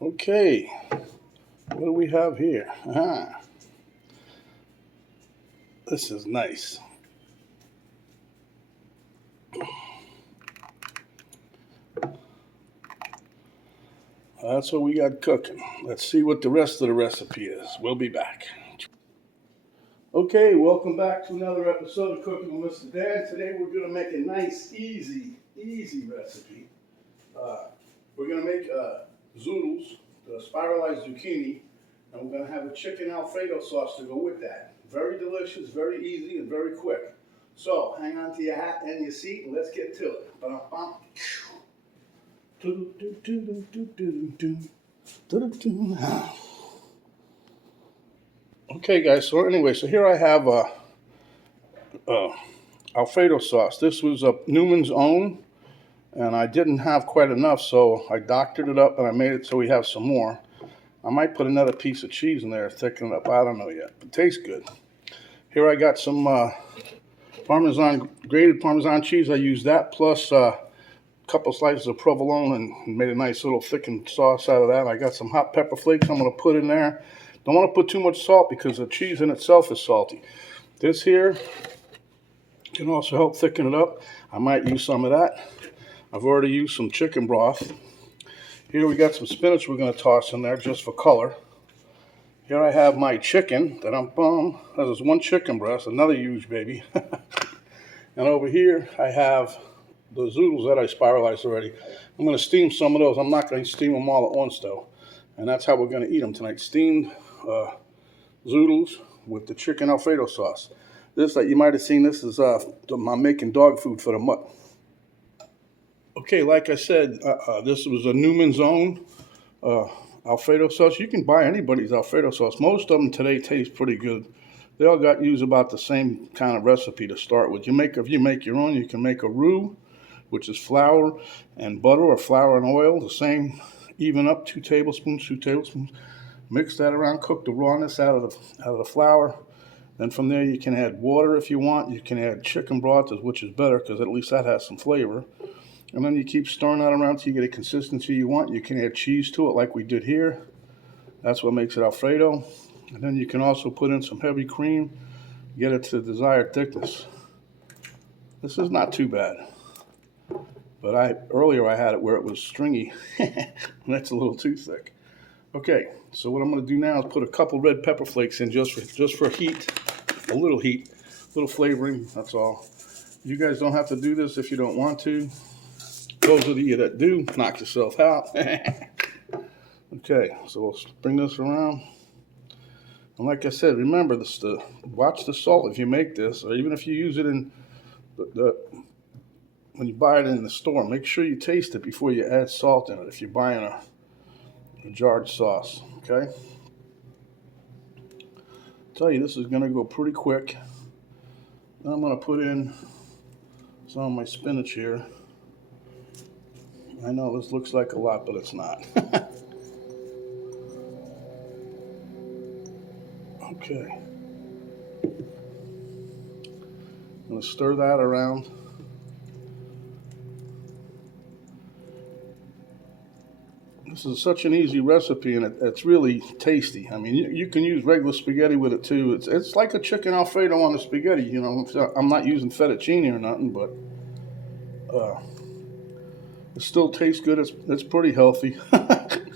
Okay, what do we have here? This is nice. That's what we got cooking. Let's see what the rest of the recipe is. We'll be back. Okay, welcome back to another episode of Cooking with Mr. Dan. Today we're going to make a nice, easy recipe. We're going to make Zoodles, the spiralized zucchini, and we're going to have a chicken Alfredo sauce to go with that. Very delicious, very easy, and very quick. So hang on to your hat and your seat and let's get to it. Okay guys, so anyway, here I have Alfredo sauce. This was a Newman's Own, and I didn't have quite enough, so I doctored it up and I made it so we have some more. I might put another piece of cheese in there, thicken it up, I don't know yet, but it tastes good. Here I got some Parmesan, grated Parmesan cheese. I used that plus a couple slices of Provolone and made a nice little thickened sauce out of that. I got some hot pepper flakes I'm going to put in there. Don't want to put too much salt because the cheese in itself is salty. This here can also help thicken it up. I might use some of that. I've already used some chicken broth. Here we got some spinach we're going to toss in there just for color. Here I have my chicken that there's one chicken breast, another huge baby. And over here I have the Zoodles that I spiralized already. I'm going to steam some of those. I'm not going to steam them all at once though. And that's how we're going to eat them tonight. Steamed Zoodles with the chicken Alfredo sauce. This, that you might have seen, this is I'm making dog food for the mutt. Okay, like I said, this was a Newman's Own Alfredo sauce. You can buy anybody's Alfredo sauce. Most of them today taste pretty good. They all use about the same kind of recipe to start with. If you make your own, you can make a roux, which is flour and butter or flour and oil. The same, even up 2 tablespoons. Mix that around, cook the rawness out of the flour. Then from there you can add water if you want. You can add chicken broth, which is better because at least that has some flavor. And then you keep stirring that around till you get a consistency you want. You can add cheese to it like we did here. That's what makes it Alfredo. And then you can also put in some heavy cream, get it to the desired thickness. This is not too bad. But earlier I had it where it was stringy. That's a little too thick. Okay, so what I'm going to do now is put a couple red pepper flakes in just for heat, a little flavoring, that's all. You guys don't have to do this if you don't want to. Those of you that do, knock yourself out. Okay, so we'll bring this around. And like I said, remember this: watch the salt if you make this, or even if you use it in when you buy it in the store. Make sure you taste it before you add salt in it. If you're buying a jarred sauce, okay. Tell you, this is going to go pretty quick. Then I'm going to put in some of my spinach here. I know this looks like a lot, but it's not. Okay. I'm going to stir that around. This is such an easy recipe, and it's really tasty. I mean, you can use regular spaghetti with it too. It's like a chicken Alfredo on a spaghetti. You know, I'm not using fettuccine or nothing, but it still tastes good. It's pretty healthy,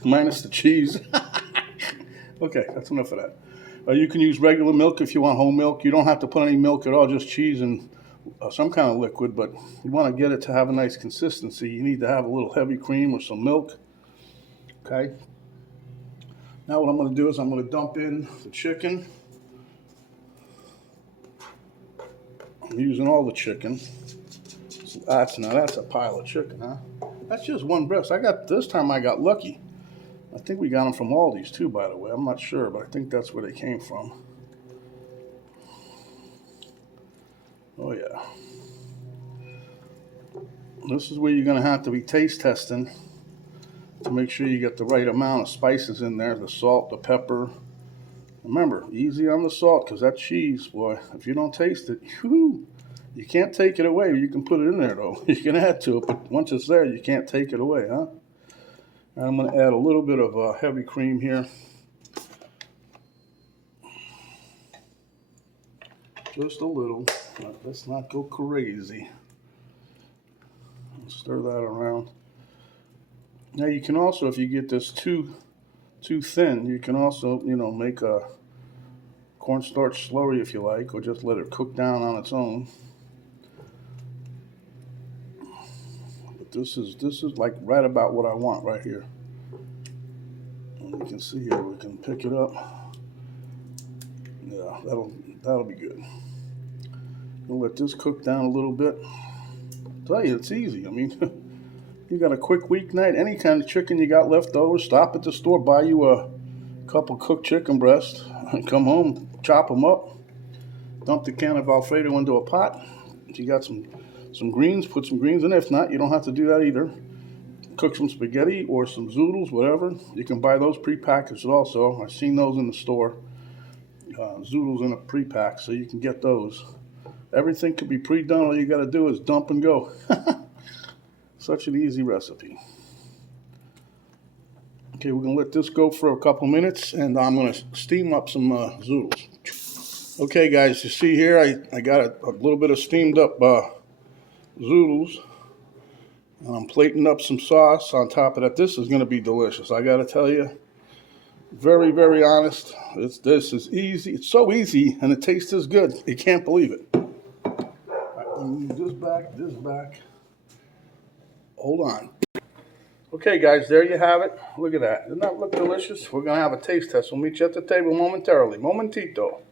minus the cheese. Okay, that's enough of that. You can use regular milk if you want whole milk. You don't have to put any milk at all, just cheese and some kind of liquid. But you want to get it to have a nice consistency. You need to have a little heavy cream or some milk. Okay. Now what I'm going to do is I'm going to dump in the chicken. I'm using all the chicken. So that's a pile of chicken, huh? That's just one breast. This time I got lucky. I think we got them from Aldi's too, by the way. I'm not sure, but I think that's where they came from. Oh yeah. This is where you're going to have to be taste testing to make sure you get the right amount of spices in there, the salt, the pepper. Remember, easy on the salt, because that cheese, boy, if you don't taste it, whoo, you can't take it away. You can put it in there, though. You can add to it, but once it's there, you can't take it away, huh? And I'm going to add a little bit of heavy cream here. Just a little. Let's not go crazy. Stir that around. Now you can also, if you get this too thin, you can also, make a cornstarch slurry if you like, or just let it cook down on its own. But this is like right about what I want right here. And you can see here, we can pick it up. Yeah, that'll be good. We'll let this cook down a little bit. I'll tell you, it's easy. I mean, you got a quick weeknight, any kind of chicken you got left over, stop at the store, buy you a couple cooked chicken breasts, and come home, chop them up, dump the can of Alfredo into a pot. If you got some greens, put some greens in there. If not, you don't have to do that either. Cook some spaghetti or some Zoodles, whatever. You can buy those prepackaged also. I've seen those in the store. Zoodles in a pre-pack, so you can get those. Everything could be pre-done. All you got to do is dump and go. Such an easy recipe. Okay, we're going to let this go for a couple minutes, and I'm going to steam up some Zoodles. Okay, guys, you see here, I got a little bit of steamed up Zoodles, and I'm plating up some sauce on top of that. This is going to be delicious. I got to tell you, very, very honest. This is easy. It's so easy, and it tastes this good. You can't believe it. Move this back. Hold on. Okay, guys, there you have it. Look at that. Doesn't that look delicious? We're going to have a taste test. We'll meet you at the table momentarily. Momentito.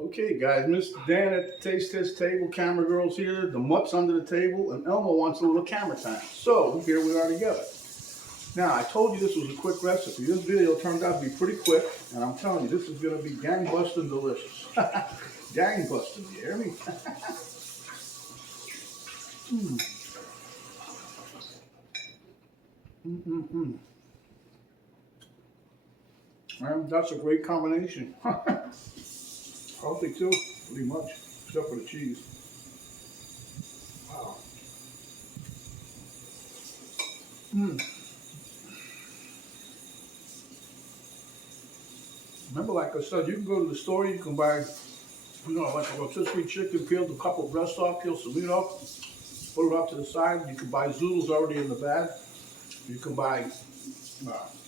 Okay, guys, Mr. Dan at the taste test table. Camera girl's here. The mutt's under the table. And Elmo wants a little camera time. So, here we are together. Now, I told you this was a quick recipe. This video turned out to be pretty quick. And I'm telling you, this is going to be gangbusting delicious. Gangbusting, you hear me? Man, that's a great combination. Healthy too, pretty much, except for the cheese. Wow. Remember, like I said, you can go to the store, you can buy, like a rotisserie chicken, peel a couple of breasts off, peel some meat off, put it off to the side. You can buy Zoodles already in the bag. You can buy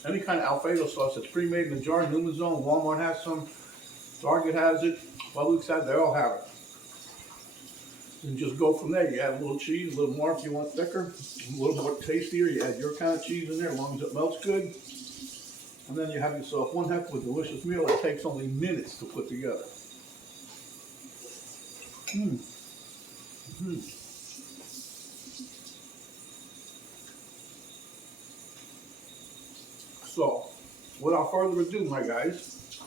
any kind of Alfredo sauce that's pre-made in a jar. Newman's Own, Walmart has some, Target has it, Publix has it, they all have it. And just go from there. You add a little cheese, a little more if you want thicker, a little more tastier. You add your kind of cheese in there as long as it melts good. And then you have yourself one heck of a delicious meal that takes only minutes to put together. So, without further ado, my guys,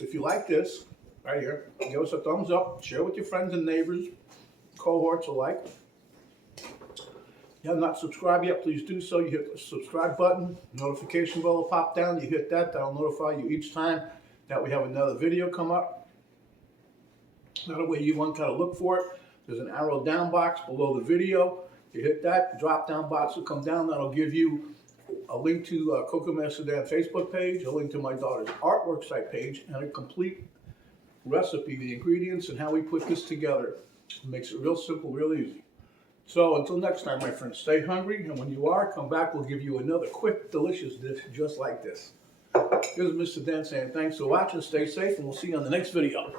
if you like this, right here, give us a thumbs up, share with your friends and neighbors, cohorts alike. If you have not subscribed yet, please do so. You hit the subscribe button, notification bell will pop down, you hit that, that'll notify you each time that we have another video come up. That way you won't gotta look for it. There's an arrow down box below the video. You hit that, drop down box will come down, that'll give you a link to Coco Master Dan Facebook page, a link to my daughter's artwork site page, and a complete recipe, the ingredients and how we put this together. It makes it real simple, real easy. So until next time, my friends, stay hungry, and when you are, come back, we'll give you another quick, delicious dish just like this. This is Mr. Dan saying thanks for watching, stay safe, and we'll see you on the next video.